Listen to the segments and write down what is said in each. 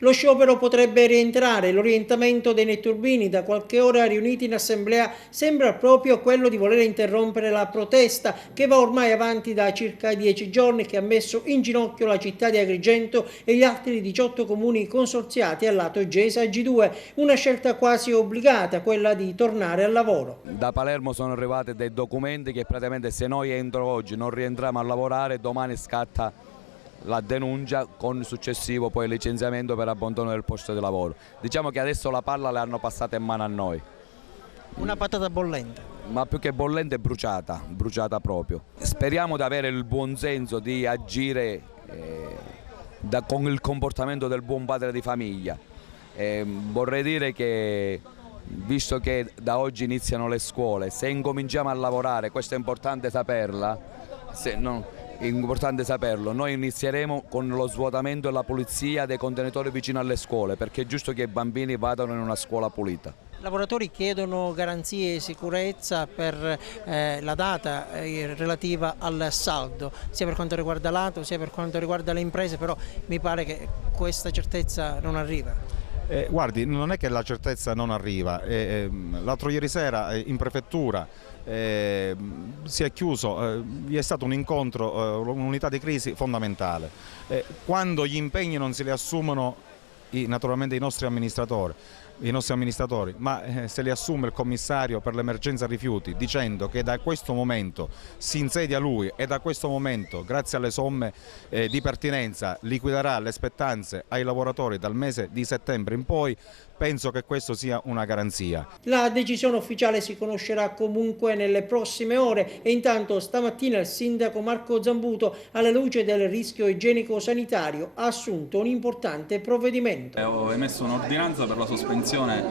Lo sciopero potrebbe rientrare. L'orientamento dei netturbini, da qualche ora riuniti in assemblea, sembra proprio quello di voler interrompere la protesta che va ormai avanti da circa 10 giorni, che ha messo in ginocchio la città di Agrigento e gli altri 18 comuni consorziati al lato Gesa G2. Una scelta quasi obbligata, quella di tornare al lavoro. Da Palermo sono arrivati dei documenti che praticamente se noi entro oggi non rientriamo a lavorare, domani scatta la denuncia con il successivo poi licenziamento per abbandono del posto di lavoro. Diciamo che adesso la palla l'hanno passata in mano a noi. Una patata bollente. Ma più che bollente è bruciata, bruciata proprio. Speriamo di avere il buon senso di agire con il comportamento del buon padre di famiglia. Vorrei dire che, visto che da oggi iniziano le scuole, se incominciamo a lavorare, questo è importante saperla, è importante saperlo, noi inizieremo con lo svuotamento e la pulizia dei contenitori vicino alle scuole, perché è giusto che i bambini vadano in una scuola pulita. I lavoratori chiedono garanzie e sicurezza per la data relativa al saldo, sia per quanto riguarda l'ATO sia per quanto riguarda le imprese, però mi pare che questa certezza non arriva. Guardi, non è che la certezza non arriva. L'altro ieri sera in prefettura si è chiuso, vi è stato un incontro, un'unità di crisi fondamentale. Quando gli impegni non se li assumono naturalmente i nostri amministratori, ma se li assume il commissario per l'emergenza rifiuti, dicendo che da questo momento si insedia lui e da questo momento, grazie alle somme di pertinenza, liquiderà le spettanze ai lavoratori dal mese di settembre in poi, penso che questo sia una garanzia. La decisione ufficiale si conoscerà comunque nelle prossime ore e intanto stamattina il sindaco Marco Zambuto, alla luce del rischio igienico-sanitario, ha assunto un importante provvedimento. Ho emesso un'ordinanza per la sospensione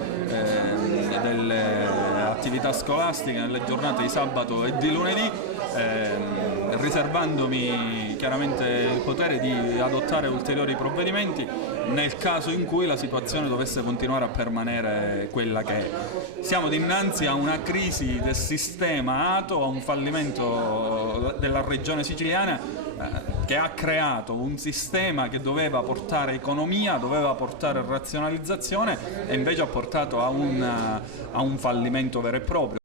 delle attività scolastiche nelle giornate di sabato e di lunedì, riservandomi chiaramente il potere di adottare ulteriori provvedimenti nel caso in cui la situazione dovesse continuare a permanere quella che è. Siamo dinanzi a una crisi del sistema ATO, a un fallimento della regione siciliana che ha creato un sistema che doveva portare economia, doveva portare razionalizzazione e invece ha portato a un fallimento vero e proprio.